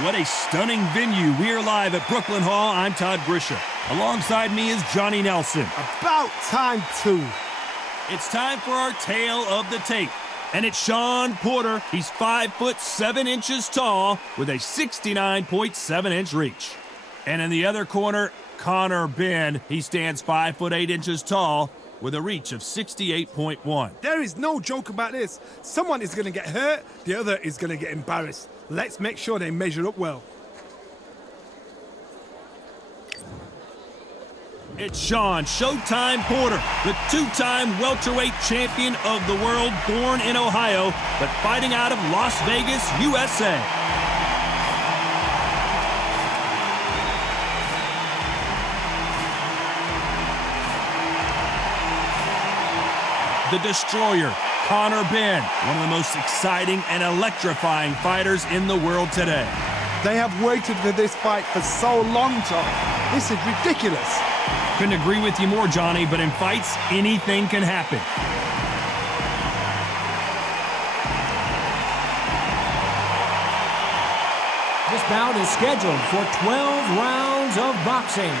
What a stunning venue. We are live at Brooklyn Hall. I'm Todd Grisha. Alongside me is Johnny Nelson. About time, too. It's time for our tale of the tape. And it's Shawn Porter. He's 5'7" tall with a 69.7-inch reach. And in the other corner, Conor Benn. He stands 5'8" tall with a reach of 68.1. There is no joke about this. Someone is going to get hurt, the other is going to get embarrassed. Let's make sure they measure up well. It's Shawn Showtime Porter, the two-time welterweight champion of the world, born in Ohio, but fighting out of Las Vegas, USA. The Destroyer, Conor Benn, one of the most exciting and electrifying fighters in the world today. They have waited for this fight for so long, Tom. This is ridiculous. Couldn't agree with you more, Johnny, but in fights, anything can happen. This bout is scheduled for 12 rounds of boxing.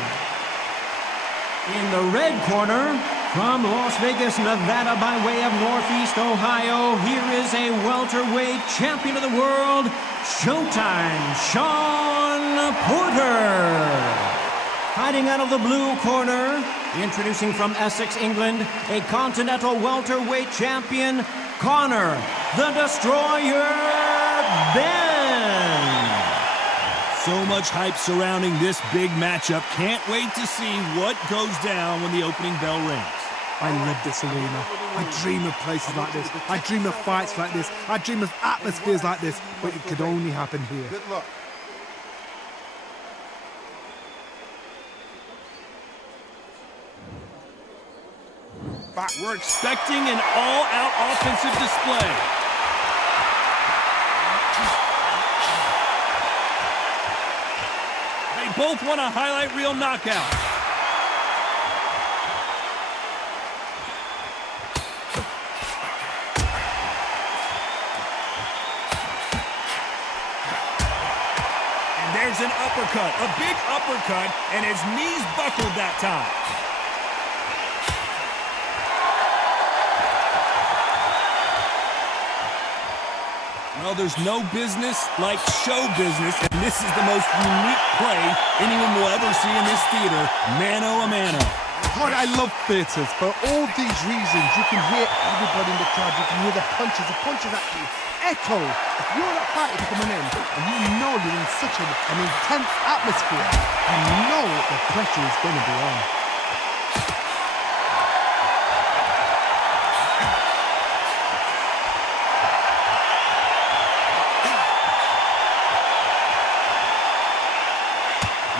In the red corner, from Las Vegas, Nevada, by way of Northeast Ohio, here is a welterweight champion of the world, Showtime, Shawn Porter. Fighting out of the blue corner, introducing from Essex, England, a continental welterweight champion, Conor, the Destroyer, Benn. So much hype surrounding this big matchup. Can't wait to see what goes down when the opening bell rings. I love this arena. I dream of places like this. I dream of fights like this. I dream of atmospheres like this, but it could only happen here. Good luck. We're expecting an all-out offensive display. They both want a highlight reel knockout. And there's an uppercut, a big uppercut, and his knees buckled that time. Well, there's no business like show business, and this is the most unique play anyone will ever see in this theater, mano a mano. God, I love theatres. For all these reasons, you can hear everybody in the crowd. You can hear the punches actually echo. If you're a fighter coming in, and you know you're in such an intense atmosphere, you know the pressure is going to be on.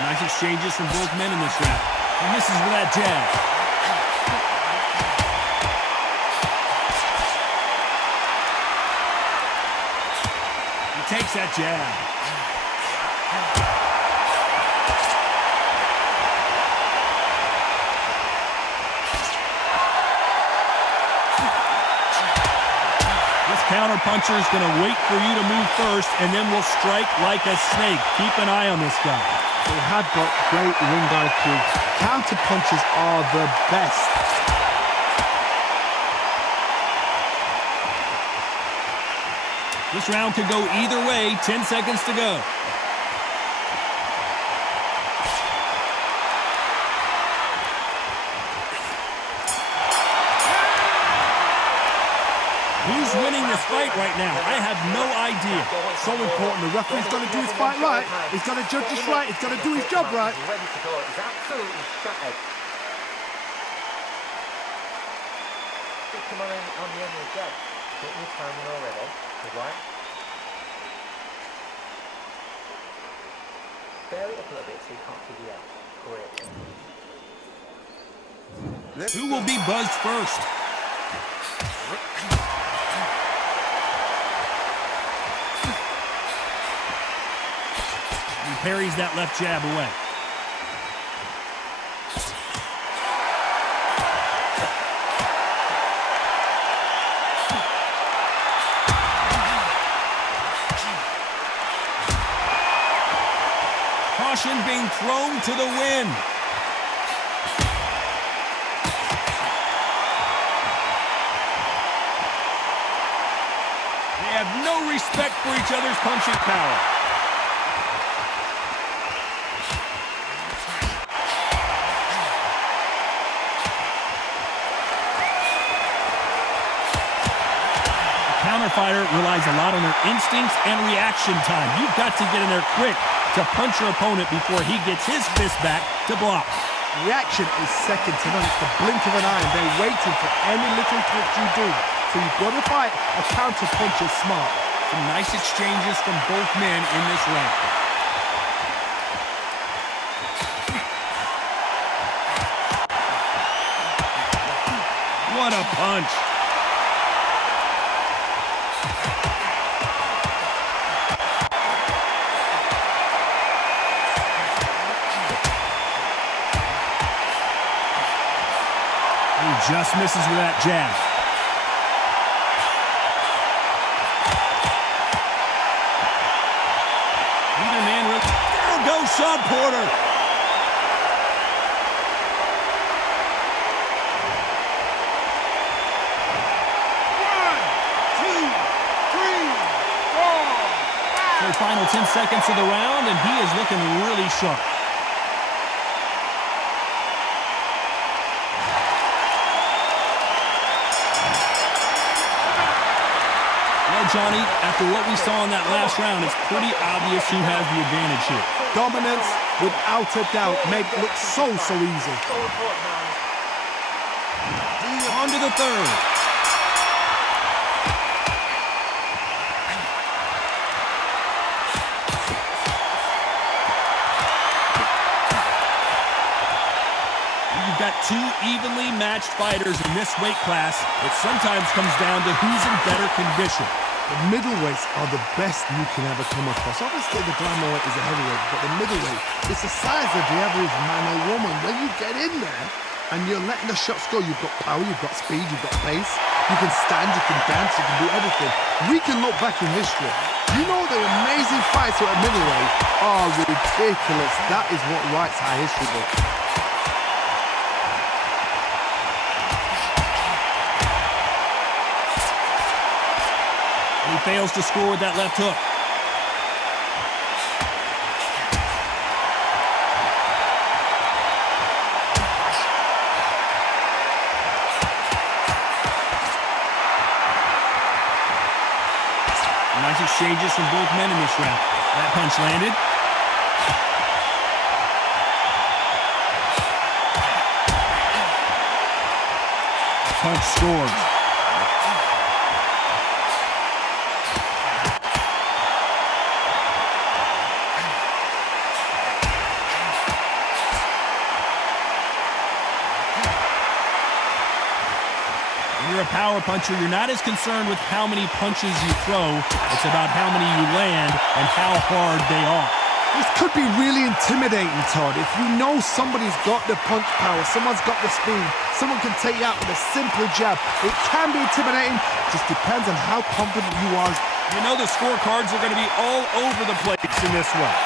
Nice exchanges from both men in this round. He misses with that jab. He takes that jab. This counter puncher is going to wait for you to move first, and then will strike like a snake. Keep an eye on this guy. They have got great ring IQ. Counter punches are the best. This round could go either way. 10 seconds to go. Who's winning this fight right now? I have no idea. So important. The referee's got to do his fight right. He's got to judge this right. He's got to do his job right. Ready to go. He's absolutely shattered. Stick him on the end of the jab. Getting your timing already. Good right. Bear it up a little bit so you can't figure it out. Great. Who will be buzzed first? He parries that left jab away. caution being thrown to the wind. They have no respect for each other's punching power. Counterfighter relies a lot on their instincts and reaction time. You've got to get in there quick to punch your opponent before he gets his fist back to block. Reaction is second to none. It's the blink of an eye, and they're waiting for any little trick you do. So you've got to fight a counter puncher smart. Some nice exchanges from both men in this round. What a punch! He just misses with that jab. Neither man really... There goes Shawn Porter. So final 10 seconds of the round, and he is looking really sharp. Johnny, after what we saw in that last round, it's pretty obvious who has the advantage here. Dominance, without a doubt, made it look so easy. On to the third. You've got two evenly matched fighters in this weight class. It sometimes comes down to who's in better condition. The middleweights are the best you can ever come across. Obviously, the glamour weight is a heavyweight, but the middleweight is the size of the average man or woman. When you get in there and you're letting the shots go, you've got power, you've got speed, you've got pace. You can stand, you can dance, you can do everything. We can look back in history. You know the amazing fights at middleweight are ridiculous. That is what writes our history book. He fails to score with that left hook. Nice exchanges from both men in this round. That punch landed. Punch scored. You're a power puncher. You're not as concerned with how many punches you throw. It's about how many you land and how hard they are. This could be really intimidating, Todd. If you know somebody's got the punch power, someone's got the speed, someone can take you out with a simple jab. It can be intimidating. Just depends on how confident you are. You know the scorecards are going to be all over the place in this one.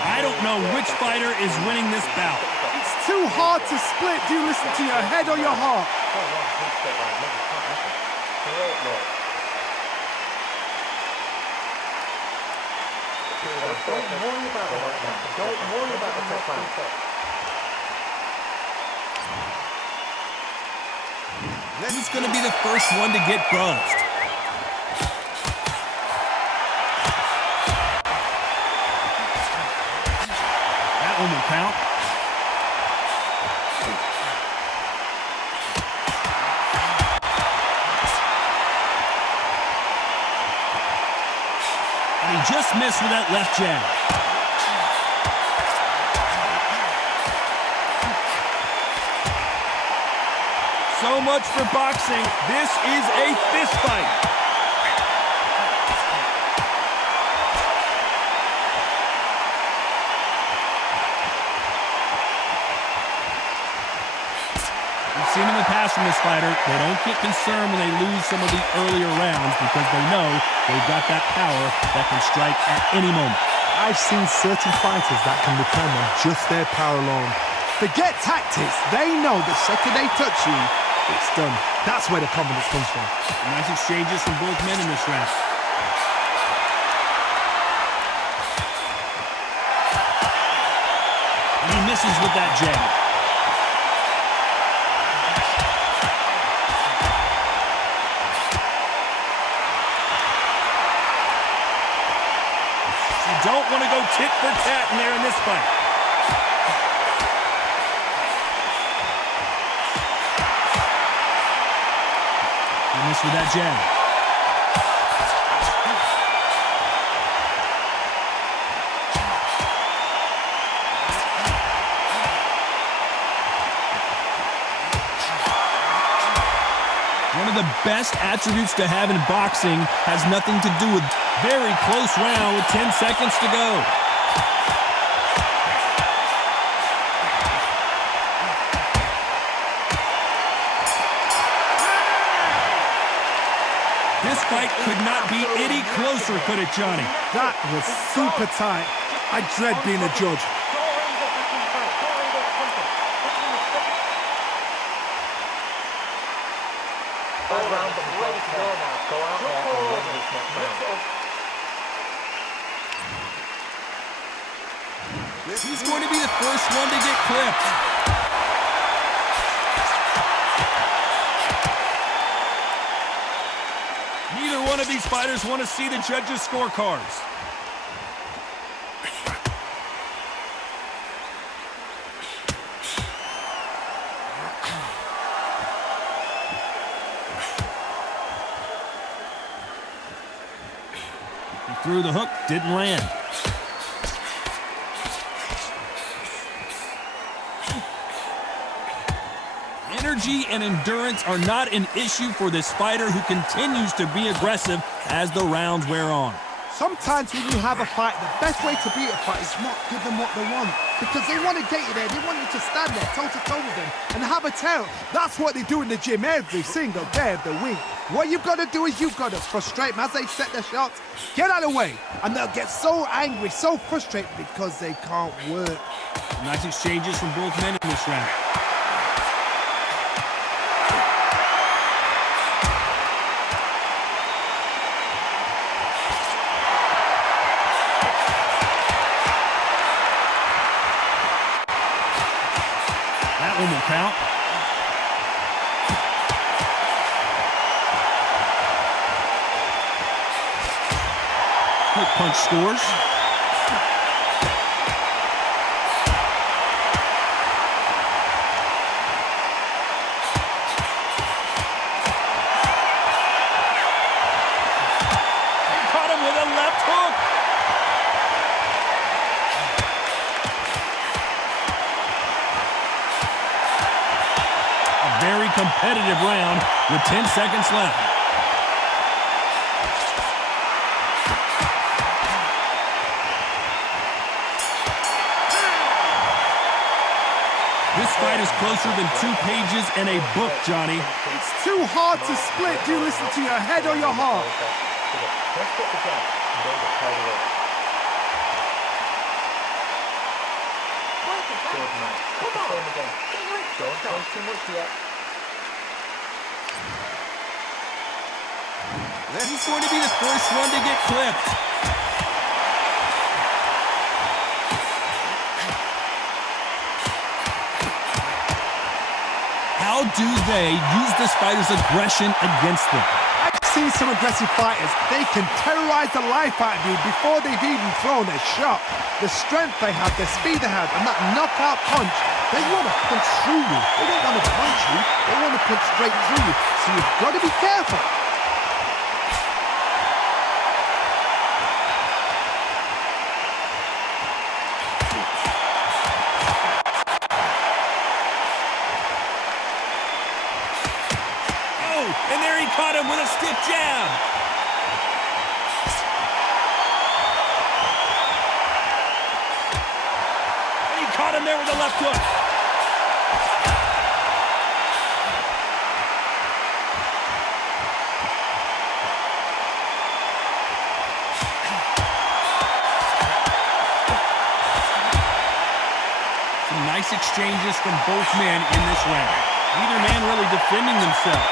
I don't know which fighter is winning this bout. It's too hard to split. Do you listen to your head or your heart? Don't worry about it right now. Don't worry about the top round. Who's going to be the first one to get buzzed? That one will count. And he just missed with that left jab. So much for boxing. This is a fist fight. We've seen in the past from this fighter, they don't get concerned when they lose some of the earlier rounds because they know they've got that power that can strike at any moment. I've seen certain fighters that can depend on just their power alone. Forget tactics. They know the second they touch you, it's done. That's where the confidence comes from. Nice exchanges from both men in this round. And he misses with that jab. Don't want to go tit for tat in there in this fight. He missed with that jab. One of the best attributes to have in boxing has nothing to do with very close round with 10 seconds to go. This fight could not be any closer, could it, Johnny? That was super tight. I dread being a judge. Round, but ready to go now. Go out there and win this next round. He's going to be the first one to get clipped. Neither one of these fighters want to see the judges' scorecards. He threw the hook, didn't land. Energy and endurance are not an issue for this fighter who continues to be aggressive as the rounds wear on. Sometimes when you have a fight, the best way to beat a fight is not give them what they want. Because they want to get you there, they want you to stand there toe-to-toe with them and have a tail. That's what they do in the gym every single day of the week. What you've got to do is you've got to frustrate them as they set their shots. Get out of the way. And they'll get so angry, so frustrated because they can't work. Nice exchanges from both men in this round. That one will count. Quick punch scores. Caught him with a left hook. A very competitive round with 10 seconds left. This fight is closer than 2 pages in a book, Johnny. It's too hard to split. Do you listen to your head or your heart? Let's put the jab and don't get carried away. Good man. Put the same again. Don't change too much yet. He's going to be the first one to get clipped. How do they use this fighter's aggression against them? I've seen some aggressive fighters. They can terrorize the life out of you before they've even thrown a shot. The strength they have, the speed they have, and that knockout punch, they want to punch through you. They don't want to punch you. They want to punch straight through you. So you've got to be careful. And there he caught him with a stiff jab. And he caught him there with a left hook. exchanges from both men in this round. Neither man really defending themselves.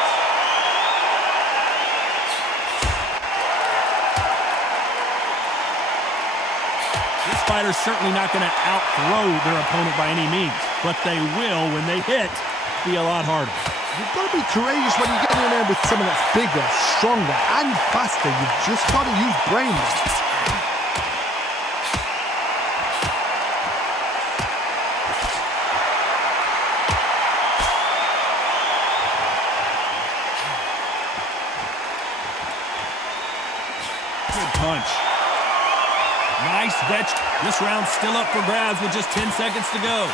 This fighter's certainly not going to out-throw their opponent by any means, but they will, when they hit, be a lot harder. You've got to be courageous when you get in there with someone that's bigger, stronger, and faster. You've just got to use brains. Good punch. Nice vetch. This round's still up for grabs with just 10 seconds to go.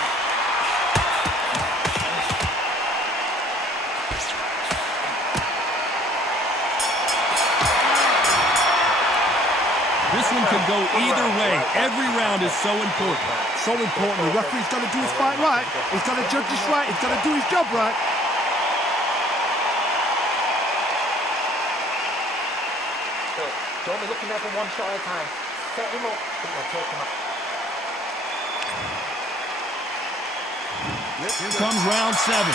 This one could go either way. Every round is so important. So important. The referee's got to do his fight right. He's got to judge this right. He's got to do his job right. Don't be looking at him one shot at a time. Set him up, but you'll take him up. Here comes round 7.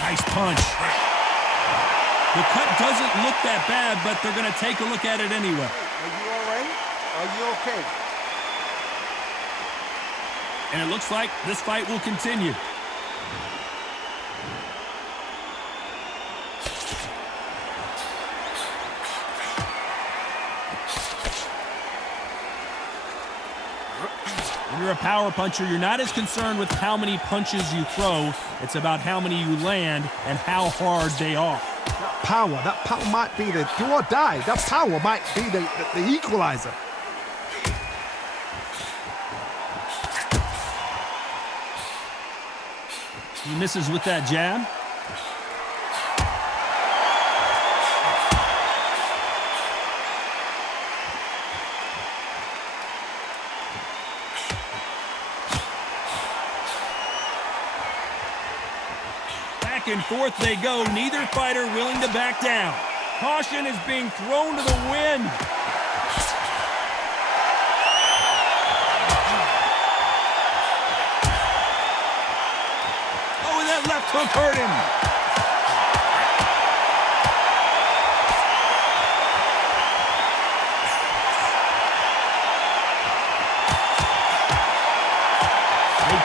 Nice punch. The cut doesn't look that bad, but they're going to take a look at it anyway. Are you all right? Are you okay? And it looks like this fight will continue. When you're a power puncher, you're not as concerned with how many punches you throw. It's about how many you land and how hard they are. That power might be the do or die. That power might be the equalizer. He misses with that jab. Back and forth they go, neither fighter willing to back down. Caution is being thrown to the wind. Oh, and that left hook hurt him.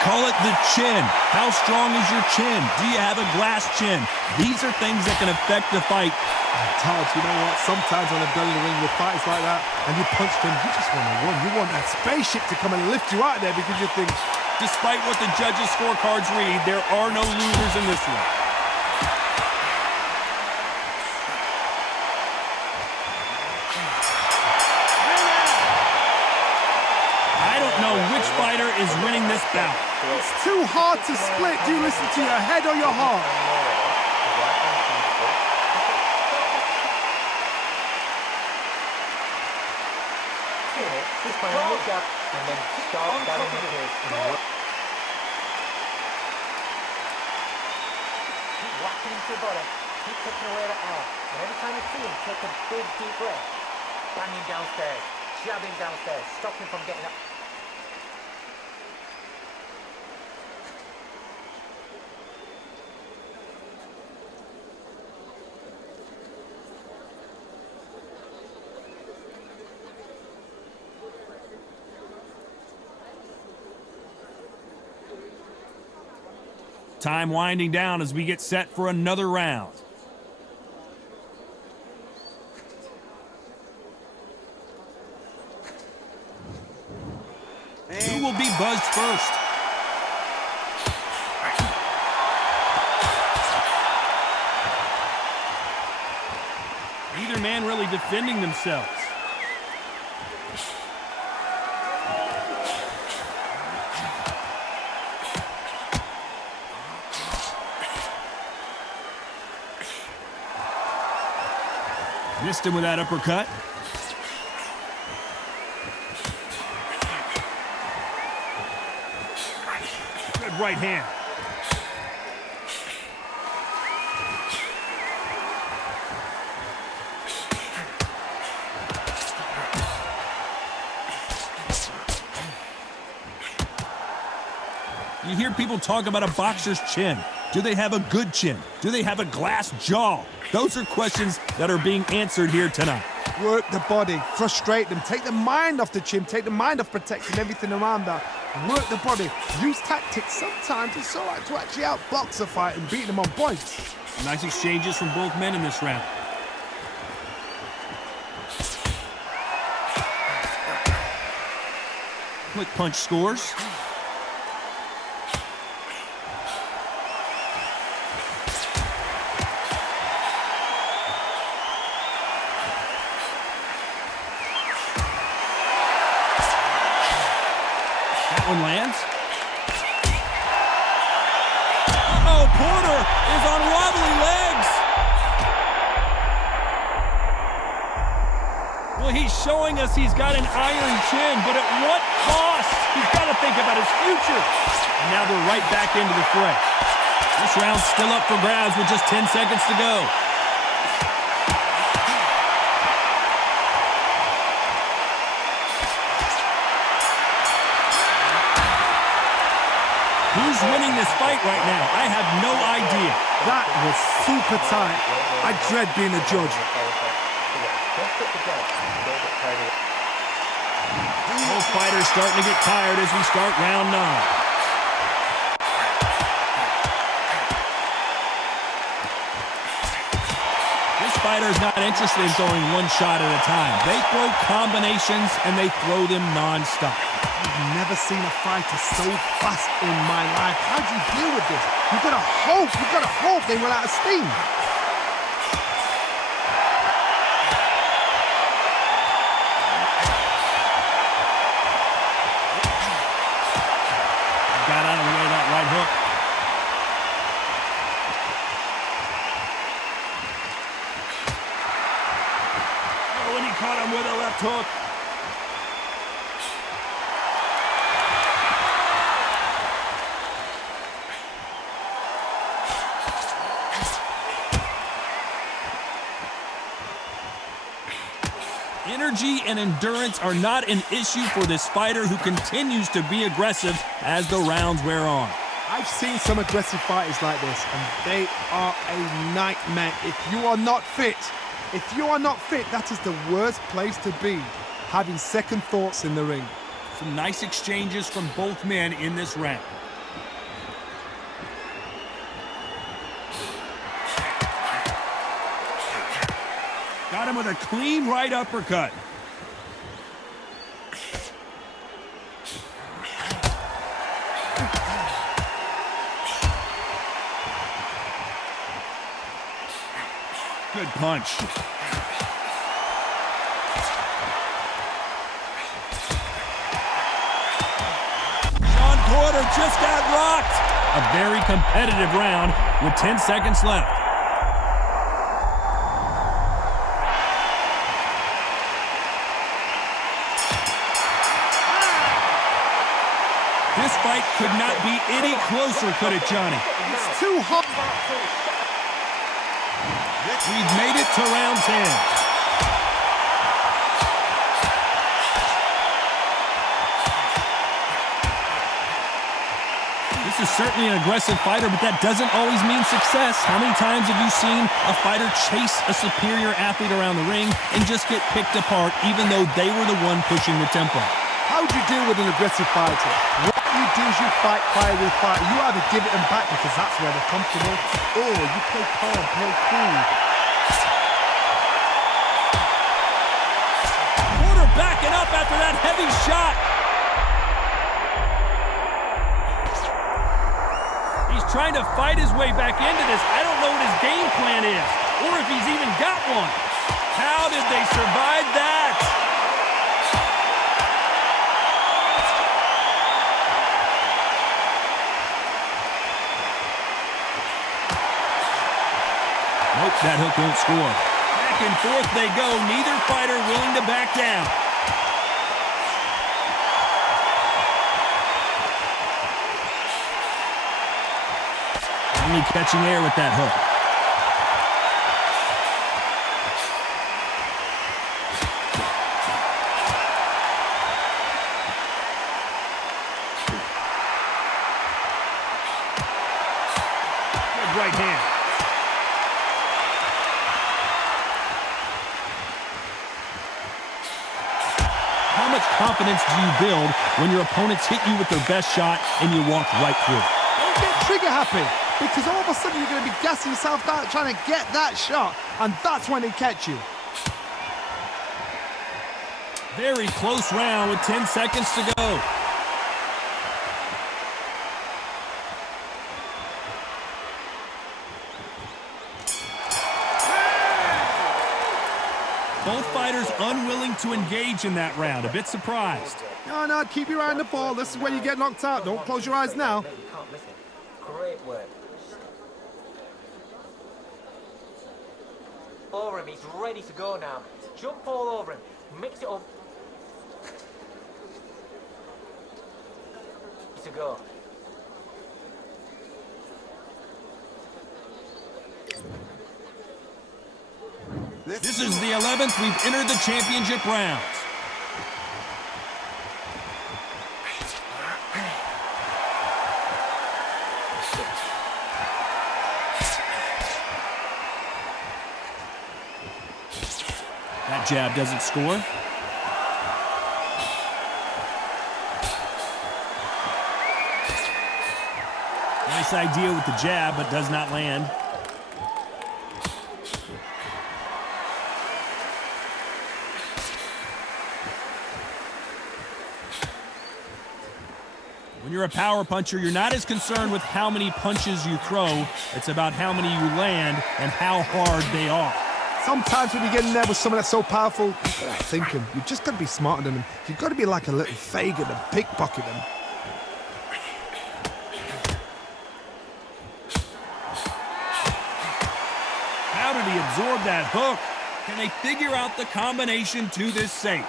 Call it the chin. How strong is your chin? Do you have a glass chin? These are things that can affect the fight. Todd, you know what? Sometimes when I've done in the ring with fights like that and you punch them, you just want to run. You want that spaceship to come and lift you out there because you think... Despite what the judges' scorecards read, there are no losers in this one. I don't know which fighter is winning this bout. It's too hard to split. Do you listen to your head or your heart? Just find a look up and then start down in the case and work. Keep whacking into your body. Keep taking away the air. And every time you see him, take a big deep breath. Bang him downstairs. Jab him downstairs. Stop him from getting up. Time winding down as we get set for another round. Who will be buzzed first? Neither man really defending themselves. Missed him with that uppercut. Good right hand. You hear people talk about a boxer's chin. Do they have a good chin? Do they have a glass jaw? Those are questions that are being answered here tonight. Work the body, frustrate them, take the mind off the chin, take the mind off protecting everything around that. Work the body, use tactics. Sometimes it's all right to actually outbox a fight and beat them on points. Nice exchanges from both men in this round. Quick punch scores. That one lands. Uh-oh, Porter is on wobbly legs. Well, he's showing us he's got an iron chin, but at what cost? He's got to think about his future. And now they're right back into the fray. This round's still up for grabs with just 10 seconds to go. Who's winning this fight right now? I have no idea. That was super tight. I dread being a judge. Both fighters starting to get tired as we start round 9. This fighter is not interested in throwing one shot at a time. They throw combinations and they throw them non-stop. I've never seen a fighter so fast in my life. How do you deal with this? You've got to hope they run out of steam. Got out of the way of that right hook. Oh, and he caught him with a left hook. Energy and endurance are not an issue for this fighter who continues to be aggressive as the rounds wear on. I've seen some aggressive fighters like this, and they are a nightmare. If you are not fit, that is the worst place to be, having second thoughts in the ring. Some nice exchanges from both men in this round. Got him with a clean right uppercut. Good punch. Shawn Porter just got rocked. A very competitive round with 10 seconds left. This fight could not be any closer, could it, Johnny? It's too hot. We've made it to round 10. This is certainly an aggressive fighter, but that doesn't always mean success. How many times have you seen a fighter chase a superior athlete around the ring and just get picked apart even though they were the one pushing the tempo? How do you deal with an aggressive fighter? What you do is you fight fire with fire. You either give it them back because that's where they're comfortable, or you play calm, play cool. Porter backing up after that heavy shot. He's trying to fight his way back into this. I don't know what his game plan is, or if he's even got one. How did they survive that? Nope, that hook won't score. Back and forth they go, neither fighter willing to back down. Only catching air with that hook. right hand. How much confidence do you build when your opponents hit you with their best shot and you walk right through? Don't get trigger happy, because all of a sudden you're going to be gassing yourself out trying to get that shot, and that's when they catch you. Very close round with 10 seconds to go. Both fighters unwilling to engage in that round. A bit surprised. No, keep your eye on the ball. This is when you get knocked out. Don't close your eyes now. You can't miss it. Great work. Over him, he's ready to go now. Jump all over him. Mix it up. To go. This is the 11th we've entered the championship rounds. That jab doesn't score. Nice idea with the jab, but does not land. When you're a power puncher, you're not as concerned with how many punches you throw. It's about how many you land and how hard they are. Sometimes when you get in there with someone that's so powerful, you've got to think him. You've just got to be smarter than him. You've got to be like a little Fagin and pickpocket him. How did he absorb that hook? Can they figure out the combination to this safe?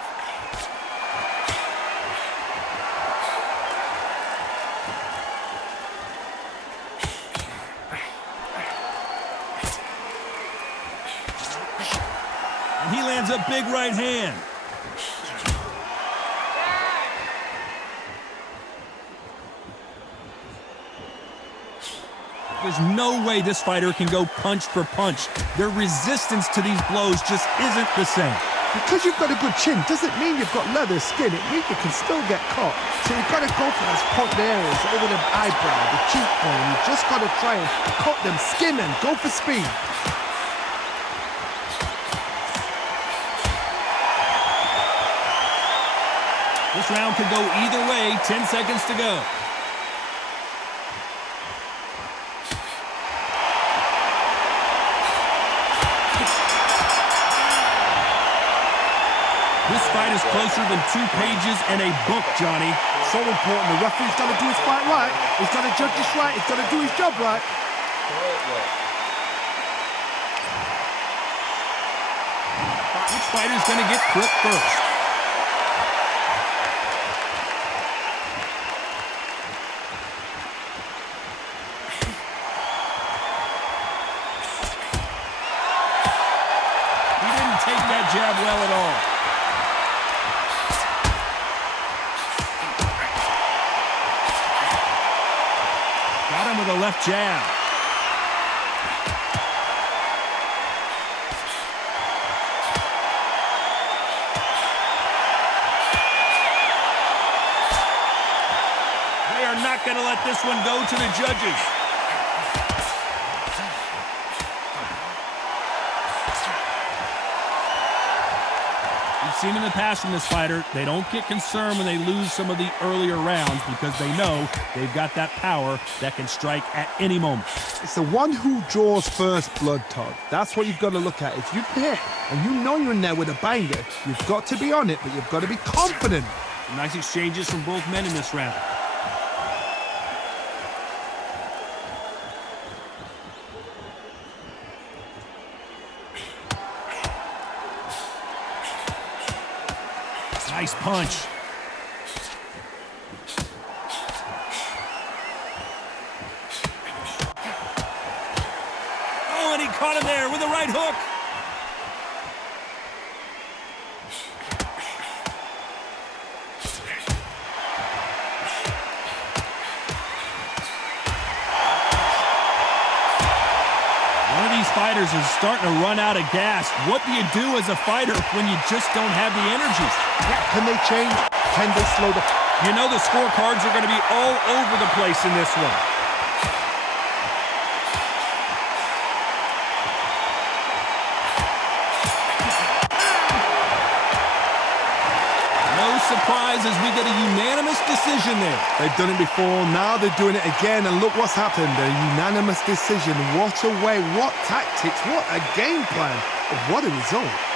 And he lands a big right hand. There's no way this fighter can go punch for punch. Their resistance to these blows just isn't the same. Because you've got a good chin doesn't mean you've got leather skin. It means you can still get caught. So you've got to go for those pointed areas over the eyebrow, the cheekbone. You've just got to try and cut them, skin them, go for speed. This round could go either way. 10 seconds to go. This fight is closer than 2 pages and a book, Johnny. So important. The referee's got to do his fight right. He's got to judge this right. He's got to do his job right. Great work. Which fighter's going to get clipped first? He didn't take that jab well at all. Got him with a left jab. They are not going to let this one go to the judges. We've seen in the past from this fighter, they don't get concerned when they lose some of the earlier rounds because they know they've got that power that can strike at any moment. It's the one who draws first blood, Todd. That's what you've got to look at. If you hit and you know you're in there with a banger, you've got to be on it, but you've got to be confident. Nice exchanges from both men in this round. Nice punch. Oh, and he caught him there with a right hook. fighters are starting to run out of gas. What do you do as a fighter when you just don't have the energy? Can they change? Can they slow the... You know the scorecards are going to be all over the place in this one. No surprise as we get a unanimous decision there. They've done it before, now they're doing it again, and look what's happened. A unanimous decision. What a way, what tactics, what a game plan. What a result.